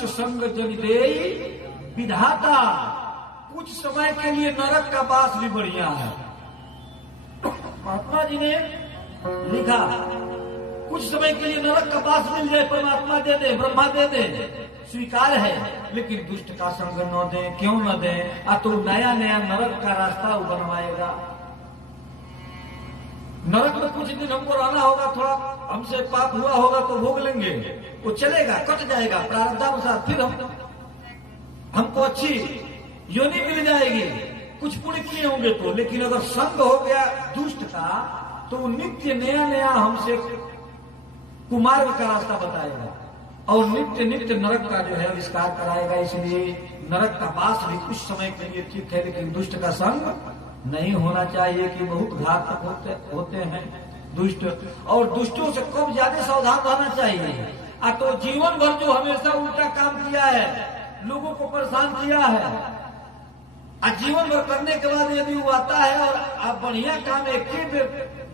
दुष्ट संग जन देई विधाता। कुछ समय के लिए नरक का वास भी बढ़िया है। महात्मा जी ने लिखा कुछ समय के लिए नरक का वास मिल जाए, परमात्मा दे दे, ब्रह्मा दे दे, स्वीकार है, लेकिन दुष्ट का संग न दे। क्यों न दे? तो नया नया नरक का रास्ता बनवाएगा। नरक में कुछ दिन हमको रहना होगा, थोड़ा हमसे पाप हुआ होगा तो भोग लेंगे, वो चलेगा, कट जाएगा प्रारब्धानुसार। फिर हमको अच्छी योनि मिल जाएगी, कुछ पुण्य किए होंगे तो। लेकिन अगर संग हो गया दुष्ट का तो नित्य नया नया हमसे कुमार्ग का रास्ता बताएगा और नित्य नित्य नरक का जो है आविष्कार कराएगा। इसलिए नरक का वास भी कुछ समय के लिए ठीक है, लेकिन दुष्ट का संग नहीं होना चाहिए कि बहुत घातक होते हैं दुष्ट। और दुष्टों से कब ज्यादा सावधान रहना चाहिए। तो जीवन भर जो हमेशा उल्टा काम किया है, लोगों को परेशान किया है, जीवन भर करने के बाद यदि वो आता है और आप बढ़िया काम एक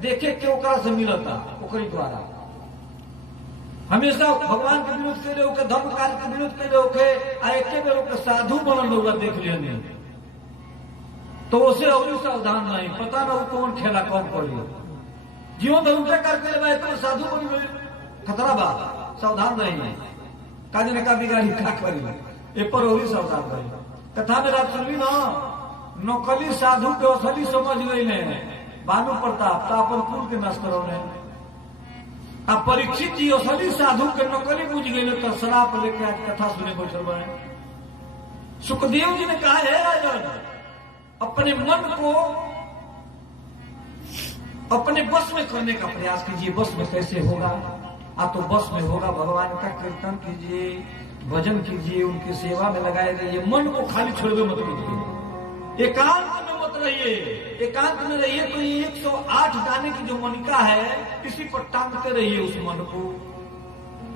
देखे के ओकरा से मिलता ओकरी द्वारा, हमेशा भगवान के विरोध के लिए, धर्म कार्य के विरोध के लिए एक बेर साधु बनल होगा देख लिया तो उसे और सावधान नहीं, पता न कौन खेला कौन पड़ी। जीवन भर उल्टा करके ले तो साधु बनी खतरा बा, सावधान नहीं। काज ने का बिगाड़ी का करी ए पर और सावधान रही। कथा में रात सुनली ना, नकली साधु के असली समझ गई ने भानु प्रताप तो अपन कुल के नष्ट करोने। अब परीक्षित जी असली साधु के नकली बुझ गए तो शराब लेके आज कथा सुने बैठल बने। सुखदेव जी ने कहा है राजन, अपने मन को अपने बस में करने का प्रयास कीजिए। बस में कैसे होगा? तो बस में होगा भगवान का कीर्तन कीजिए, भजन कीजिए, उनकी सेवा में लगाए रहिए। मन को खाली छोड़वे मत कीजिए, एकांत में मत रहिए। एकांत में रहिए तो ये 108 गाने की जो मनिका है किसी पर टांगते रहिए उस मन को।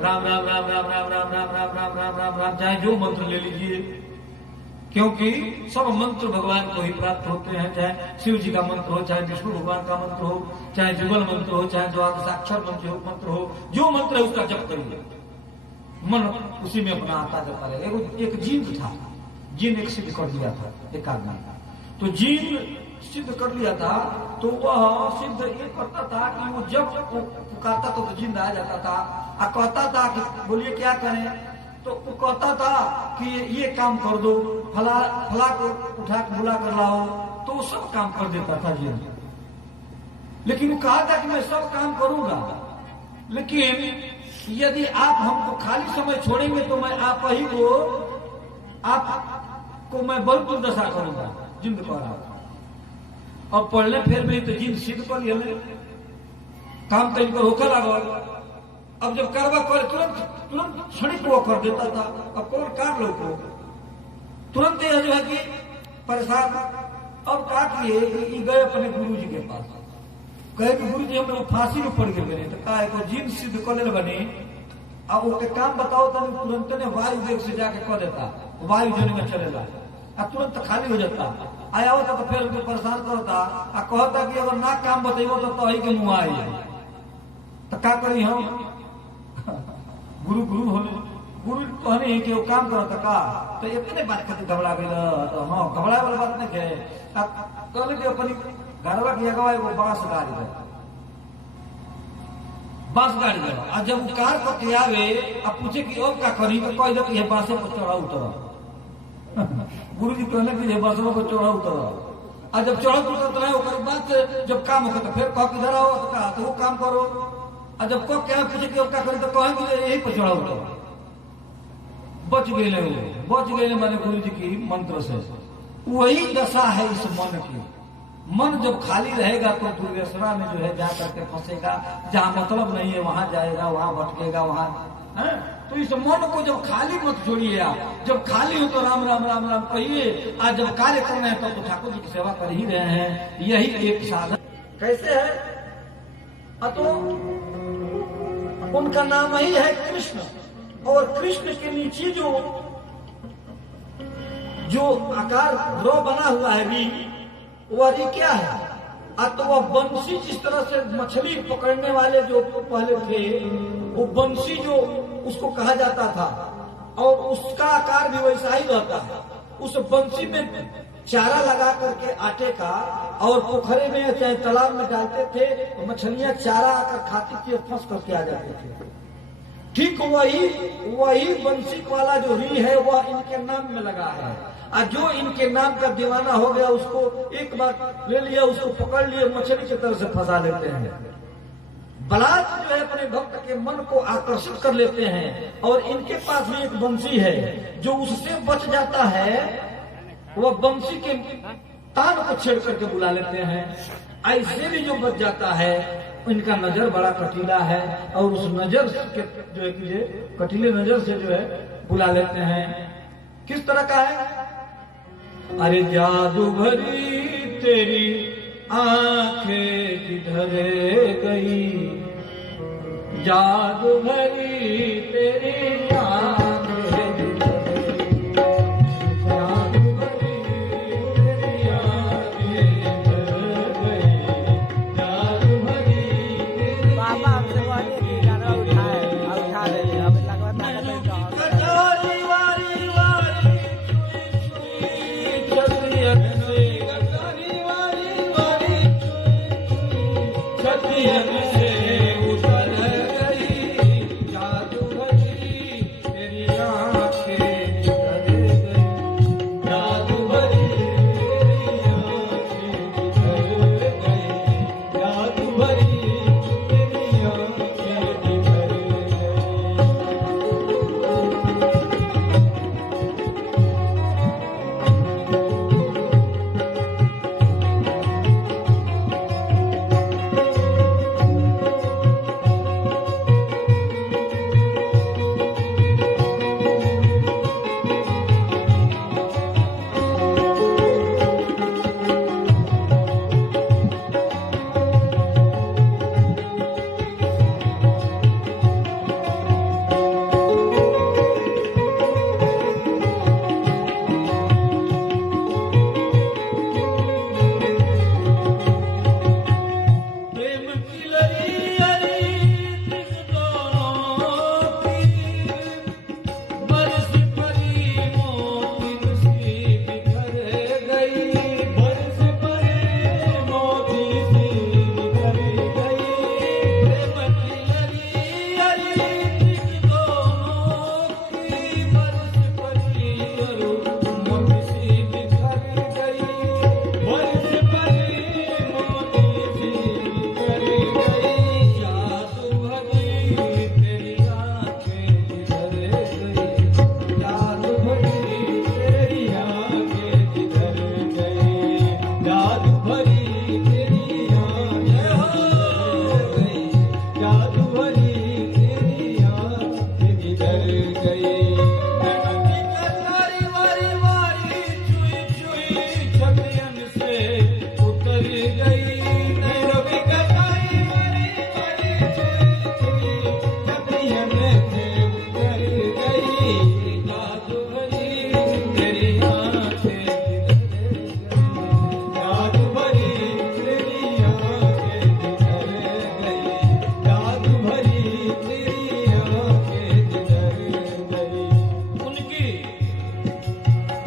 राम राम राम राम राम राम राम राम राम राम राम राम, चाहे जो मंत्र ले लीजिए, क्योंकि सब मंत्र भगवान को ही प्राप्त होते हैं। चाहे शिव जी का मंत्र हो, चाहे विष्णु भगवान का मंत्र हो, चाहे जुगल मंत्र हो, चाहे द्वादशाक्षर मंत्र हो, जो मंत्र है उसका जप करिए। मन उसी में अपना आता जाता रहे। एक जीन था, जीन एक सिद्ध कर दिया था एक आदमी, तो जीन सिद्ध कर लिया था तो वह सिद्ध ये करता था कि वो जब पुकारता तो जिंद आ जाता था और कहता था कि बोलिए क्या करें, तो वो कहता था कि ये काम कर दो, फला को उठा के बुला कर लाओ, तो वो सब काम कर देता था जी। लेकिन वो कहा था कि मैं सब काम करूंगा, लेकिन यदि आप हमको खाली समय छोड़ेंगे तो मैं आपको मैं बल दुर्दशा करूंगा। जिंद कह रहा था। और पढ़ने फिर भी तो जिंद सिद्ध कर लिया, काम तो इनको होकर लागल। अब जब करवा कर तुरंत क्षणिक वो कर देता था। अब कौन कार लोग को तुरंत यह जो है कि परेशान। अब काट लिए कि गए अपने गुरु जी के पास, कहे कि गुरु जी हम लोग फांसी में पड़ गए बने, तो कहा को जिन सिद्ध कर ले बने। अब वो काम बताओ तो तुरंत ने वायु वेग से जाके कह देता, वायु जन में चलेगा और तुरंत खाली हो जाता। आया होता तो फिर उनको परेशान करता और कहता कि अगर ना काम बताइयो तो ही के मुंह आई तो क्या करी हम। गुरु होने गुरु कहने कि वो काम करता का तो इतने बात करते घबरा गए। तो हाँ, घबराए वाला बात नहीं है। कहले कि अपनी घरवा की अगवा वो बांस गाड़ी गए, बांस गाड़ी गए। और जब वो कार करके आवे अब पूछे कि अब क्या करी, तो कह दो कि ये बांसे पर चढ़ा उतर। गुरु जी कहने कि ये बांसों पर चढ़ा उतर। और जब चढ़ा उतर है उसके बाद जब काम होगा तो फिर कह किधर आओ तो कहा तो वो काम करो। और जब कब क्या पूछे कि क्या करें तो कहेंगे यही पर चढ़ा उतर। बच गए मैंने गुरु जी की मंत्र से। वही दशा है इस मन की। मन जब खाली रहेगा तो दुर्व्यसना में जो है जा करके फंसेगा, जहां मतलब नहीं है वहां जाएगा, वहां भटकेगा, वहां है। तो इस मन को जब खाली मत छोड़िए आप। जब खाली हो तो राम राम राम राम कहिए। आज जब कार्य कर रहे हैं तो ठाकुर जी की सेवा कर ही रहे हैं। यही एक साधन कैसे है, तो उनका नाम ही है कृष्ण। और कृष्ण के नीचे जो आकार रो बना हुआ है री, वह री क्या है? तो वह बंसी, जिस तरह से मछली पकड़ने वाले जो पहले थे वो बंसी जो उसको कहा जाता था, और उसका आकार भी वैसा ही रहता है। उस बंसी में चारा लगा करके आटे का और पोखरे में चाहे तालाब में डालते थे तो मछलियां चारा आकर खाती थी और फंस करके आ जाते थे। ठीक वही बंसी वाला जो री है वह इनके नाम में लगा है, और जो इनके नाम का दीवाना हो गया उसको एक बार ले लिया, उसको पकड़ लिया, मछली की तरह से फंसा लेते हैं। बलात् जो है अपने भक्त के मन को आकर्षित कर लेते हैं। और इनके पास भी एक बंसी है, जो उससे बच जाता है वह बंसी के तान को छेड़ करके बुला लेते हैं। ऐसे भी जो बच जाता है इनका नजर बड़ा कटीला है, और उस नजर के जो है कि कटीले नजर से जो है बुला लेते हैं। किस तरह का है? अरे जादू भरी तेरी आंखें किधर गई, जादू भरी तेरी आंखें किधर गई, जादू भरी तेरी आंखें किधर गई, जादू भरी तेरी। बाबा हमसे बोले कि गाना उठाए और उठा ले ले, हमें लगवा था कटोरी वारी वारी छुई छुई छतियन से, कटोरी वारी वारी छतियन से उतर गई, जादू भरी तेरी आंखें किधर गई, जादू भरी तेरी आंखें किधर गई, जादू भरी तेरी आंखें किधर प्रेम की लड़ी अड़ी दिल दोनों की, बरस परी मोती सी बिखर गई, बरस परी मोती सी बिखर गई, प्रेम की लड़ी अड़ी दिल दोनों की, बरस परी मोती सी बिखर गई, बरस परी मोती सी बिखर गई, जादू भरी तेरी आंखें किधर गई, जादू भरी तेरी आंखें किधर गई, जादू भरी तेरी आंखें हो गई, जादू भरी तेरी आंखें किधर गई। नैनों की कटारी वारी वारी छुई छुई छतियन से उतर गई, नैनों की कटारी वारी वारी छुई छुई छतियन से उतर गई, जादू भरी तेरी आंखें किधर गई, जादू भरी तेरी आंखें किधर गई, जादू भरी तेरी आंखें किधर गई। उनकी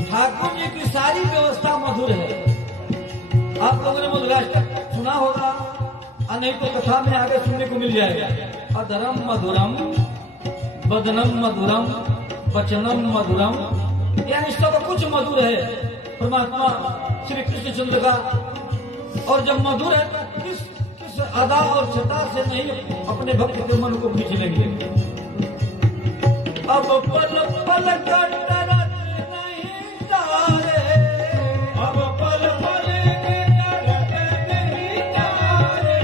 ठाकुर जी की सारी व्यवस्था मधुर है। आप लोगों ने मधुराष्टक सुना होगा, और नहीं तो कथा में आगे सुनने को मिल जाएगा। अधरम मधुरम बदनम मधुरम वचनम मधुरम, यानी सब कुछ मधुर है परमात्मा श्री कृष्णचंद्र का। और जब मधुर है तो किस अदा और छटा से नहीं अपने भक्त के मन को खींच लेंगे। अब पल पल कर नहीं तारे, अब पल पल नहीं तारे,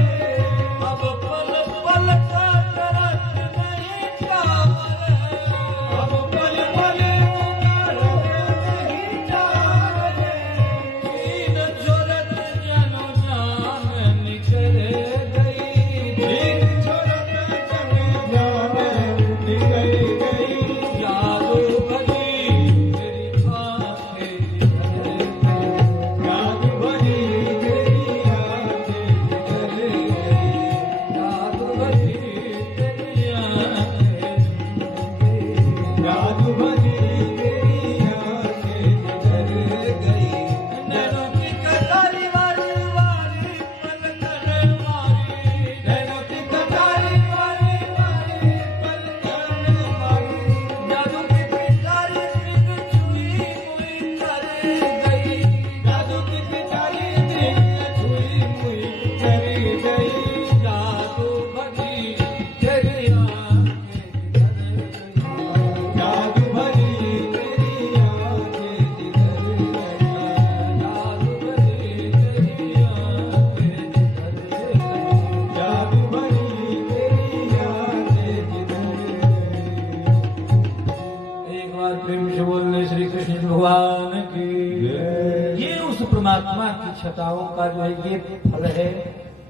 अब पल पल नहीं तारे, अब पल पल नहीं तारे, तीन जोरत जनो जान निकल गई, तीन जोरत जनो जान निकल गई, जादू भरी छटाओं का जो है ये फल है।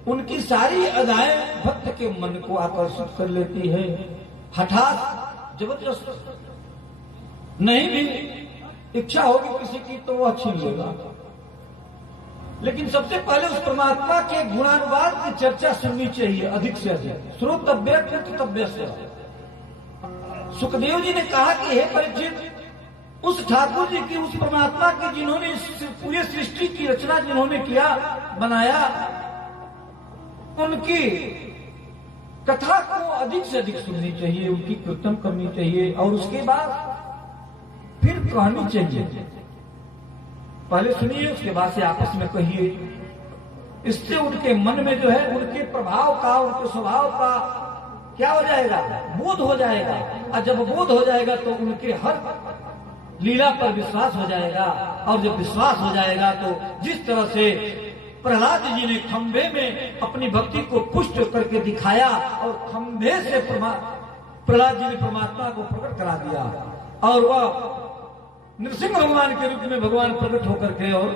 उनकी सारी अदाएं भक्त के मन को आकर्षित कर लेती है। हठात जबरदस्त नहीं भी इच्छा होगी किसी की तो वह छीन लेगा, लेकिन सबसे पहले उस परमात्मा के गुणानुवाद की चर्चा सुननी चाहिए अधिक से अधिक। श्रोतव्य कृतव्य से। सुखदेव जी ने कहा कि हे परीक्षित, उस ठाकुर जी की, उस परमात्मा की जिन्होंने पूरी सृष्टि की रचना जिन्होंने किया, बनाया, उनकी कथा को अधिक से अधिक सुननी चाहिए, उनकी कीर्तन करनी चाहिए और उसके बाद फिर कहनी चाहिए। पहले सुनिए, उसके बाद से आपस में कहिए। इससे उनके मन में जो है उनके प्रभाव का, उनके स्वभाव का क्या हो जाएगा, बोध हो जाएगा। और जब बोध हो जाएगा तो उनके हर लीला पर विश्वास हो जाएगा। और जब विश्वास हो जाएगा तो जिस तरह से प्रहलाद जी ने खंभे में अपनी भक्ति को पुष्ट करके दिखाया और खंभे से प्रहलाद जी ने परमात्मा को प्रकट करा दिया और वह नृसिंह भगवान के रूप में भगवान प्रकट होकर के और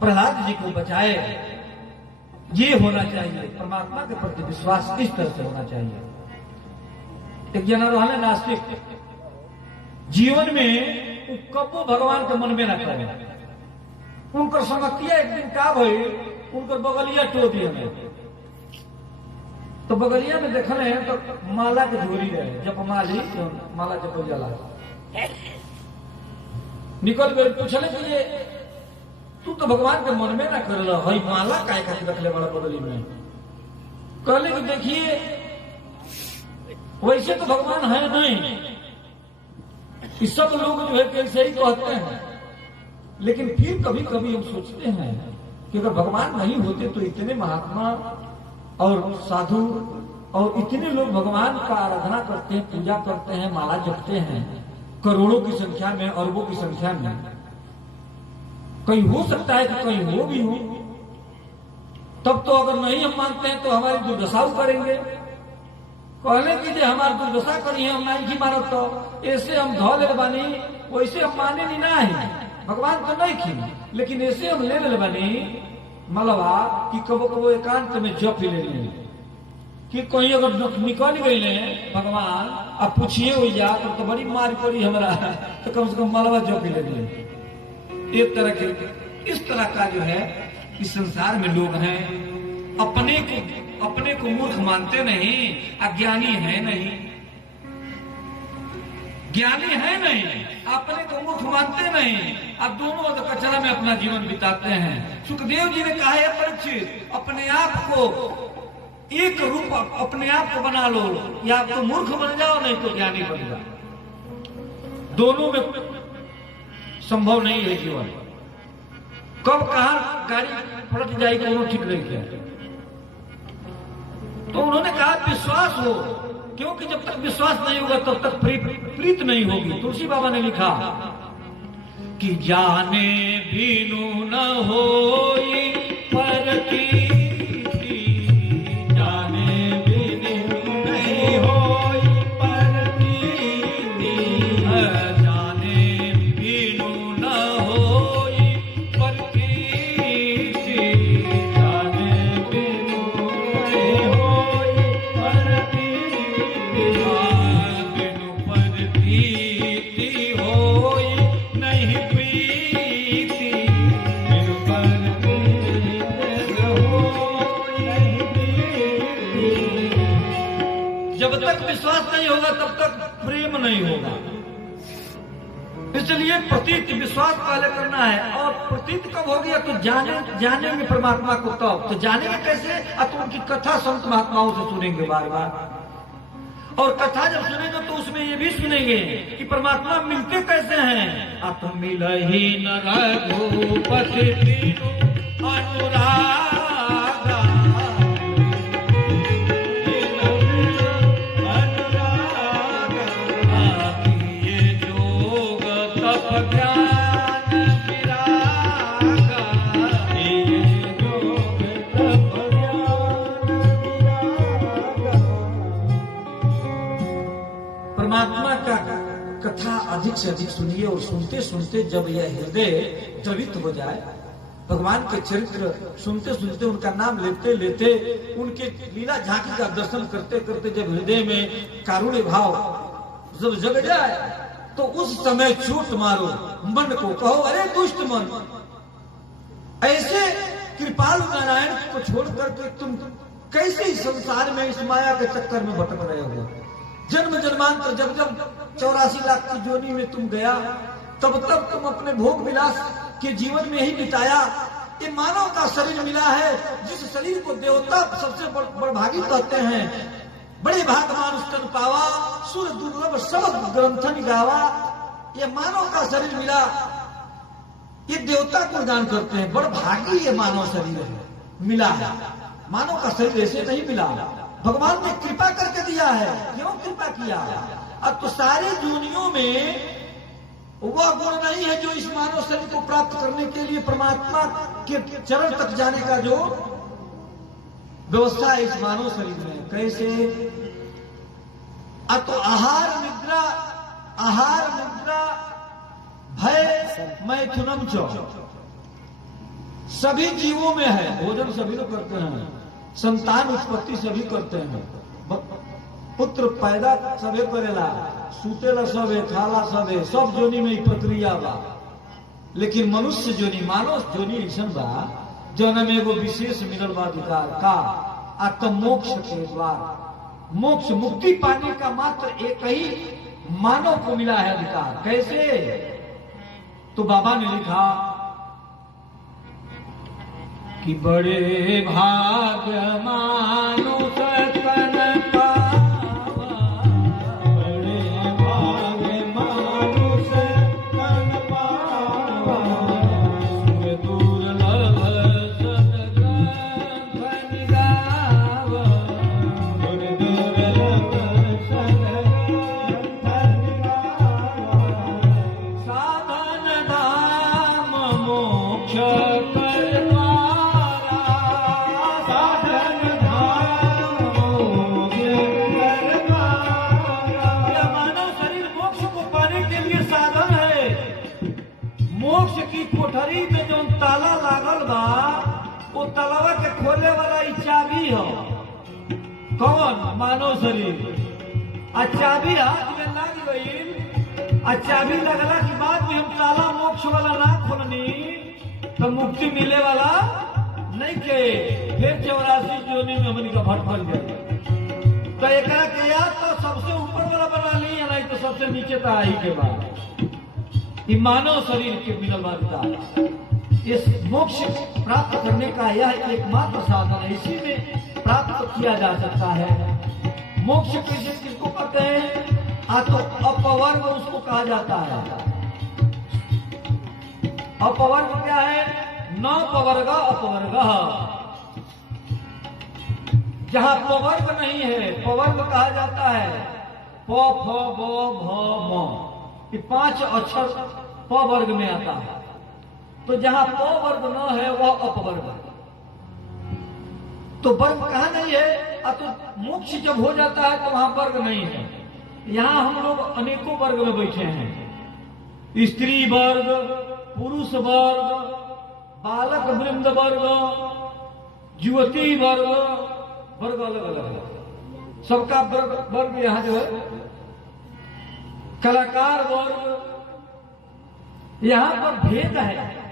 प्रहलाद जी को बचाए। ये होना चाहिए, परमात्मा के प्रति विश्वास इस तरह से होना चाहिए। एक जना रहने नास्तिक, जीवन में कबो भगवान के मन में न करे। उनकर समस्या एक दिन का भई, उनकर बगलिया टो दिए में, तो बगलिया में देखल है तो माला के झोरी रहे, जब माली माला जब जला निकल गए। पूछले कि ये तू तो भगवान के मन में ना कर रहा है, माला काय खातिर रखले बड़ा बगली में। कहले कि देखिए वैसे तो भगवान है नहीं, इस सब लोग जो है कैसे ही कहते हैं, लेकिन फिर कभी कभी हम सोचते हैं कि अगर भगवान नहीं होते तो इतने महात्मा और साधु और इतने लोग भगवान का आराधना करते हैं, पूजा करते हैं, माला जपते हैं, करोड़ों की संख्या में, अरबों की संख्या में। कहीं हो सकता है कि कहीं वो भी हो, तब तो अगर नहीं हम मानते हैं तो हमारी दुर्दशा करेंगे। कहने की जो हमारी दुर्दशा करी है हम नहीं मानत, तो ऐसे हम धो ले बानी, वैसे हम माने नहीं ना है, भगवान तो नहीं खी, लेकिन ऐसे हम ले ले बानी मलबा कि कबो कबो एकांत में जप ले लें कि कहीं अगर निकल गए भगवान अब पूछिए हो जा तो बड़ी मार पड़ी हमारा, तो कम से कम मलबा जप ले लें। एक तरह के इस तरह का जो है इस संसार में लोग हैं, अपने को मूर्ख मानते नहीं, अज्ञानी है नहीं, ज्ञानी है नहीं, अपने को मूर्ख मानते नहीं, अब दोनों कचरा में अपना जीवन बिताते हैं। सुखदेव जी ने कहा है परीक्षित, अपने आप को एक रूप अपने आप को बना लो, या तो मूर्ख बन जाओ नहीं तो ज्ञानी बन जाओ। दोनों में संभव नहीं है जीवन। कब कहां गाड़ी पलट जाएगी दोनों ठीक नहीं किया। तो उन्होंने कहा विश्वास हो, क्योंकि जब तक विश्वास नहीं होगा तब तक प्रीत नहीं होगी। तुलसी बाबा ने लिखा कि जाने बिनु न होई परकीर्ति, जाने बिनु नहीं होई परकीर्ति, जाने बिनु न होई परकीर्ति, जाने बिनु नहीं होई परकीर्ति, बिनु परकीर्ति होई नहीं प्रीति, बिनु परकीर्ति होई नहीं प्रीति। जब तक विश्वास नहीं होगा तब तक प्रेम नहीं होगा। इसलिए प्रतीत विश्वास पहले करना है, और प्रतीत कब हो गया तो जानेंगे परमात्मा को तब। तो जानेंगे कैसे? तो उनकी कथा संत महात्माओं से सुनेंगे बार बार, और कथा जब सुनेंगे तो उसमें ये भी सुनेंगे कि परमात्मा मिलते कैसे हैं। आप मिल ही न रघुपति दीनु अनुरागा, अनुरागा, आकिए जोग तप ज्ञान विरागा, ये जोग तप ज्ञान विरागा। परमात्मा का कथा अधिक से अधिक सुनिए, और सुनते सुनते जब यह हृदय द्रवित हो जाए भगवान के चरित्र सुनते सुनते, उनका नाम लेते लेते, उनके लीला झांकी का दर्शन करते करते जब हृदय में कारुण्य भाव जब जग जाए तो उस समय चोट मारो मन को, कहो अरे दुष्ट मन, ऐसे कृपालु नारायण को छोड़ करके तुम कैसे इस संसार में इस माया के चक्कर में भटक रहे हो। जन्म जन्मांतर जब जब 84 लाख की जोनी में तुम गया, तब तब तुम अपने भोग विलास के जीवन में ही बिताया। ये मानव का शरीर मिला है, जिस शरीर को देवता सबसे बड़भागी कहते हैं। बड़े भागवान स्तन पावा, सुर दुर्लभ सब ग्रंथन गावा। ये मानव का शरीर मिला, ये देवता को दान करते हैं। बड़ भागी ये मानव शरीर है, मिला है। मानव का शरीर ऐसे नहीं मिला, भगवान ने कृपा करके दिया है। क्यों कृपा किया? अब तो सारे दुनियों में वह गुण नहीं है जो इस मानव शरीर को प्राप्त करने के लिए परमात्मा के चरण तक जाने का जो व्यवस्था है इस मानव शरीर में। कैसे? तो आहार निद्रा भय मैथुनम चौ, सभी जीवों में है। भोजन सभी लोग करते हैं, संतान उत्पत्ति सभी करते हैं, पुत्र पैदा सबे करेला, सुतेला सबे, खाला सबे, सब जोनी में ही प्रक्रिया बा। लेकिन मनुष्य जोनी, मानव जोनी ऐसा बा जौन में एगो विशेष मिलल बा अधिकार का, आत्म मोक्ष के द्वार। मोक्ष मुक्ति पाने का मात्र एक ही मानव को मिला है अधिकार। कैसे? तो बाबा ने लिखा कि बड़े भाग्य मानुष तन पावा, बड़े भाग्य मानुष तन पावा, दुर्लभ सद्ग्रंथ गावा, दुर्लभ सद्ग्रंथ गावा, साधन धाम मोक्ष कोठरी में जो ताला लागल बा, वो तालावा के खोले वाला चाबी हो। कौन? मानव शरीर। आ चाबी हाथ में लग गई, आ चाबी लगला के बाद भी हम ताला मोक्ष वाला ना खोलनी तो मुक्ति मिले वाला नहीं के। फिर 84 जोनी में हमनी का भटक गए। तो एक या तो सबसे ऊपर वाला बना ली, या नहीं तो सबसे नीचे तो आई के बाद ये मानव शरीर के मिलवाता। इस मोक्ष प्राप्त करने का यह एकमात्र साधन है, इसी में प्राप्त किया जा सकता है। मोक्ष किसको कहते हैं? तो अपवर्ग उसको कहा जाता है। अपवर्ग क्या है? न पवर्ग अपवर्ग। जहां पवर्ग नहीं है, पवर्ग कहा जाता है। प फ ब भ म, 5 अक्षर प वर्ग में आता है। तो जहां प वर्ग न है वह अपवर्ग है। तो वर्ग कहां नहीं है? तो मोक्ष जब हो जाता है तो वहां वर्ग नहीं है। यहां हम लोग अनेकों वर्ग में बैठे हैं। स्त्री वर्ग, पुरुष वर्ग, बालक वृंद वर्ग, युवती वर्ग, वर्ग अलग अलग है। सबका वर्ग यहाँ जो है, कलाकार वर्ग, यहां पर भेद है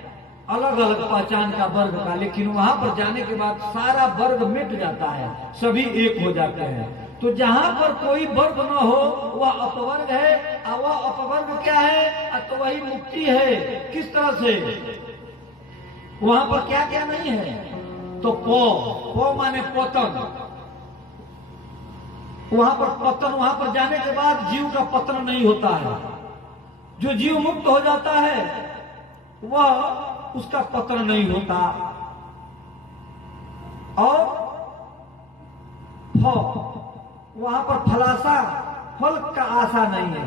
अलग अलग पहचान का वर्ग का। लेकिन वहां पर जाने के बाद सारा वर्ग मिट जाता है, सभी एक हो जाते हैं। तो जहां पर कोई वर्ग न हो वह अपवर्ग है, और वह अपवर्ग क्या है? तो वही मुक्ति है। किस तरह से? वहां पर क्या क्या नहीं है? तो पो माने पतन। वहां पर पतन, वहां पर जाने के बाद जीव का पतन नहीं होता है। जो जीव मुक्त हो जाता है वह उसका पतन नहीं होता। और वहां पर फलासा, फल का आशा नहीं है।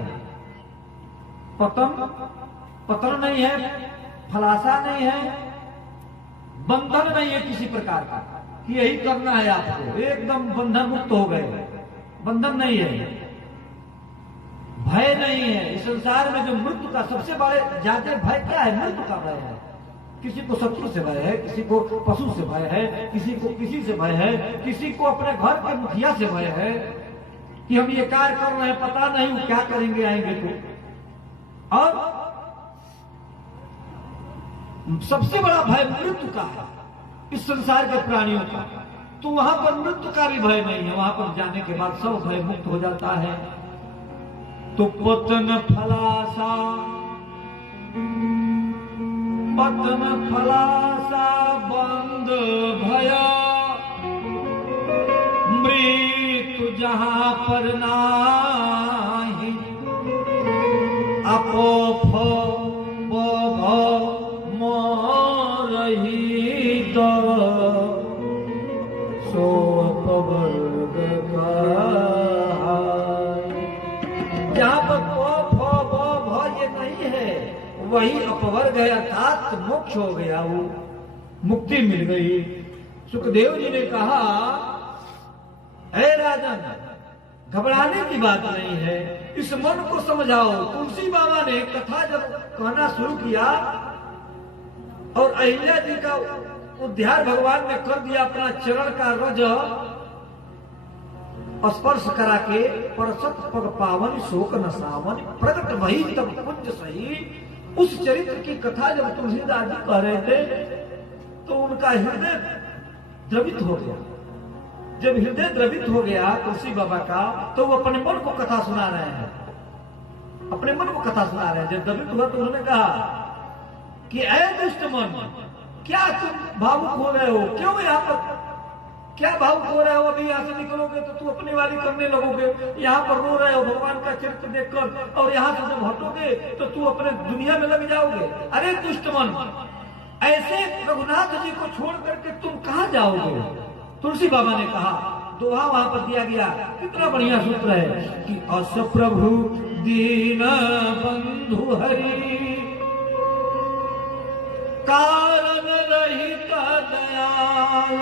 पतन नहीं है, फलासा नहीं है, बंधन नहीं है किसी प्रकार का कि यही करना है आपको, एकदम बंधन मुक्त हो गए। बंधन नहीं है, भय नहीं है। इस संसार में जो मृत्यु का सबसे बड़े ज्यादा भय क्या है? मृत्यु का भय है। किसी को शत्रु से भय है, किसी को पशु से भय है, किसी को किसी से भय है, किसी को अपने घर के मुखिया से भय है कि हम ये कार्य कर रहे हैं, पता नहीं वो क्या करेंगे आएंगे तो। और सबसे बड़ा भय मृत्यु का है इस संसार के प्राणियों का। तो वहां पर मृत्यु का भी भय नहीं है, वहां पर जाने के बाद सब भय मुक्त हो जाता है। तो पतन फलासा बंद भया, मृत्यु जहां पर नाही, अपो मोरही तो सो अपवर्ग का। जहां पर ये नहीं है वही अपवर्ग है, अर्थात मोक्ष हो गया, वो मुक्ति मिल गई। सुखदेव जी ने कहा, हे राजन, घबराने की बात नहीं है, इस मन को समझाओ। तुलसी बाबा ने कथा जब कहना शुरू किया और अहिल्या जी का उद्धार भगवान ने कर दिया, अपना चरण का रज स्पर्श करा के, परसत पग पावन शोक न सावन, प्रकट वही तब कुंज सही। उस चरित्र की कथा जब तुलसीदास जी कह रहे थे तो उनका हृदय द्रवित हो गया। जब हृदय द्रवित हो गया तुलसी बाबा का, तो वो अपने मन को कथा सुना रहे हैं, अपने मन को कथा सुना रहे हैं। जब द्रवित हुआ तो उन्होंने कहा कि ऐ दुष्ट मन, क्या तुम भावुक हो रहे हो, क्यों यहाँ पर क्या भावुक हो रहे हो? अभी यहाँ से निकलोगे तो तू अपनी वाली करने लगोगे, यहाँ पर रो रहे हो भगवान का चरित्र देखकर, और यहाँ से जब हटोगे तो तू अपने दुनिया में लग जाओगे। अरे दुष्ट मन, ऐसे रघुनाथ जी को छोड़ करके तुम कहाँ जाओगे? तुलसी बाबा ने कहा, दोहा वहां पर दिया गया, कितना बढ़िया सूत्र है कि अस प्रभु दीन बंधु हरि, कारण रहित दयाल,